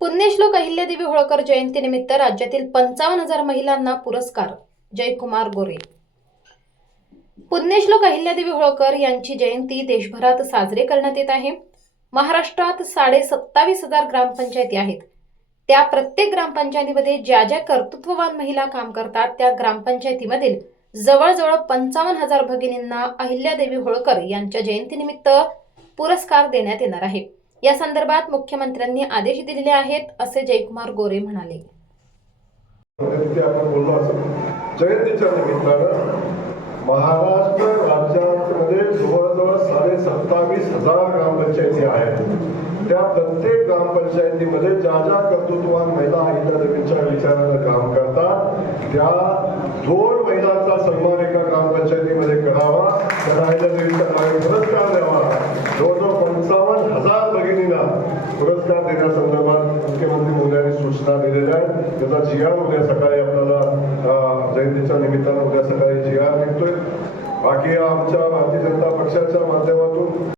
पुण्यश्लोक अहिल्यादेवी होळकर जयंतीनिमित्त राज्यातील पंचावन्न हजार महिलांना पुरस्कार. जयकुमार गोरे. पुण्यश्लोक अहिल्यादेवी होळकर यांची जयंती देशभरात साजरी करण्यात येत आहे. महाराष्ट्रात साडे सत्तावीस हजार ग्रामपंचायती आहेत. त्या प्रत्येक ग्रामपंचायतीमध्ये ज्या ज्या कर्तृत्ववान महिला काम करतात त्या ग्रामपंचायतीमधील जवळजवळ पंचावन्न हजार भगिनींना अहिल्यादेवी होळकर यांच्या जयंतीनिमित्त पुरस्कार देण्यात येणार आहे. या संदर्भात मुख्यमंत्र्यांनी आदेश दिलेले आहेत असे जयकुमार गोरे म्हणाले. जयंतीच्या निमित्तानं महाराष्ट्र राज्यामध्ये जवळजवळ साडे सत्तावीस हजार ग्रामपंचायती आहेत. त्या प्रत्येक ग्रामपंचायतीमध्ये ज्या ज्या कर्तृत्वान महिला अहिल्यादेवींच्या विचारानं काम करतात. त्या दोन महिलांचा सन्मान एका ग्रामपंचायतीमध्ये करावा त्या अहिल्यादेवीच्या नावे पुरस्कार हजार पुरस्कार देण्यासंदर्भात मुख्यमंत्री मोदयांनी सूचना दिलेल्या आहेत. त्याचा जी आर उद्या सकाळी आपल्याला जयंतीच्या निमित्तानं उद्या सकाळी जी आर निघतोय बाकी आमच्या भारतीय जनता पक्षाच्या माध्यमातून